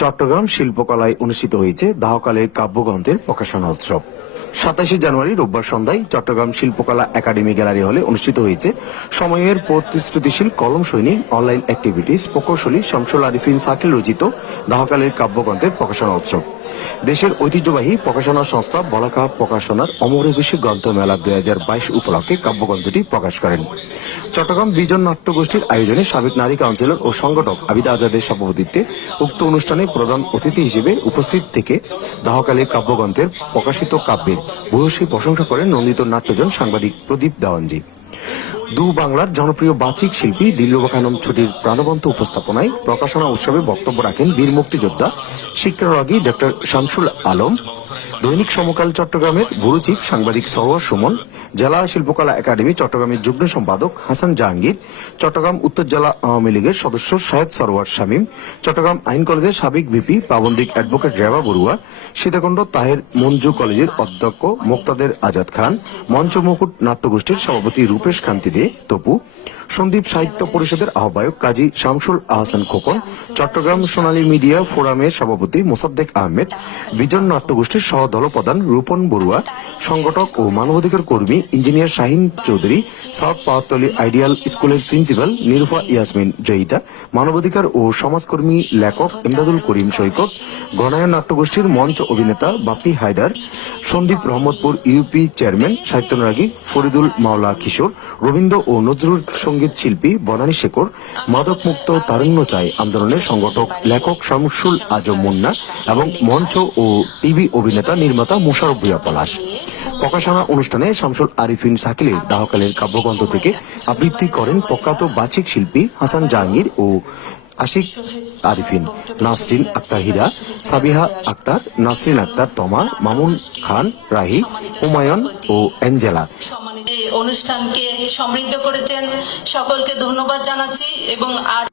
চট্টগ্রাম শিল্পকলায় অনুষ্ঠিত হয়েছে দাহকালের কাব্যগ্রন্থের প্রকাশনা উৎসব। সাতাশে জানুয়ারি রোববার সন্ধ্যায় চট্টগ্রাম শিল্পকলা একাডেমি গ্যালারি হলে অনুষ্ঠিত হয়েছে সময়ের প্রতিশ্রুতিশীল কলম সৈনিক, অনলাইন অ্যাক্টিভিটিস, প্রকৌশলী শামসুল আরিফিন সাকিল রচিত দাহকালের কাব্যগ্রন্থের প্রকাশনা উৎসব। দেশের ঐতিহ্যবাহী প্রকাশনা সংস্থা বলাকা প্রকাশনার অমর একুশে গ্রন্থ মেলা দুই হাজার বাইশ উপলক্ষে কাব্যগ্রন্থটি প্রকাশ করেন। চট্টগ্রাম বিজন নাট্যগোষ্ঠীর আয়োজনে সাবেক নারী কাউন্সিলর ও সংগঠক আবিদা আজাদের সভাপতিত্বে উক্ত অনুষ্ঠানে প্রধান অতিথি হিসেবে উপস্থিত থেকে দাহকালের কাব্যগ্রন্থের প্রকাশিত কাব্যের ভূয়সী প্রশংসা করেন নন্দিত নাট্যজন সাংবাদিক প্রদীপ দেওয়ানজি। দু বাংলার জনপ্রিয় বাচিক শিল্পী দিল্লুবা খানম ছুটির প্রাণবন্ত উপস্থাপনায় প্রকাশনা উৎসবে বক্তব্য রাখেন বীর মুক্তিযোদ্ধা শিক্ষারাগী ডক্টর শামসুল আলম। দৈনিক সমকাল চট্টগ্রামের ব্যুরো চিফ সাংবাদিক সরোয়ার সুমন, জেলা শিল্পকলা একাডেমি চট্টগ্রামের যুগ্ম সম্পাদক হাসান জাহাঙ্গীর, চট্টগ্রাম উত্তর জেলা আওয়ামী লীগের সদস্য শাহেদ সরোয়ার শামীম, চট্টগ্রাম আইন কলেজের সাবেক ভিপি, প্রাবন্ধিক অ্যাডভোকেট রেবা বড়ুয়া, সীতাকুণ্ড তাহের মঞ্জু কলেজের অধ্যক্ষ মোক্তাদের আজাদ খান মঞ্চমুকুট নাট্যগোষ্ঠীর সভাপতি রূপেশ কান্তি দে, তপু, সন্দীপ সাহিত্য পরিষদের আহ্বায়ক কাজী শামসুল আহসান খোকন, চট্টগ্রাম সোনালী মিডিয়া ফোরামের সভাপতি মোসাদ্দেক আহমেদ, বিজন নাট্যগোষ্ঠীর সহদল প্রধান রূপন বড়ুয়া, সংগঠক ও মানবাধিকার কর্মী engineer Shahin Chowdhury south Pawatali ideal স্কুলের প্রিন্সিপাল নিরুফা ইয়াসমিন জয়িতা, মানবাধিকার ও সমাজকর্মী লেখক ইমদাদুল করিম সৈকত, গণায়ন নাট্যগোষ্ঠীর মঞ্চ অভিনেতা বাপি হায়দার, সন্দীপ রহমতপুর ইউপি চেয়ারম্যান সাহিত্যনুরাগী ফরিদুল মাওলা কিশোর, রবীন্দ্র ও নজরুল সংগীত শিল্পী বনানী শেখর, মাদক মুক্ত তারুণ্য চাই আন্দোলনের সংগঠক লেখক শামসুল আজম মুন্না এবং মঞ্চ ও টিভি অভিনেতা নির্মাতা মুশারফ ভুয়া পলাশ। প্রকাশনা অনুষ্ঠানে শামসুল আরিফিন সাকিলের দাহকালের কাব্যগ্রন্থ থেকে আবৃত্তি করেন প্রখ্যাত বাচিক শিল্পী হাসান জাহাঙ্গীর ও আশিক আরিফিন, নাসরিন আক্তার হীরা, সাবিহা আক্তার, নাসরিন আক্তার তমা, মামুন খান, রাহি, হুমায়ুন ও অ্যাঞ্জেলা। এই অনুষ্ঠানকে সমৃদ্ধ করেছেন। সকলকে ধন্যবাদ জানাচ্ছি এবং আর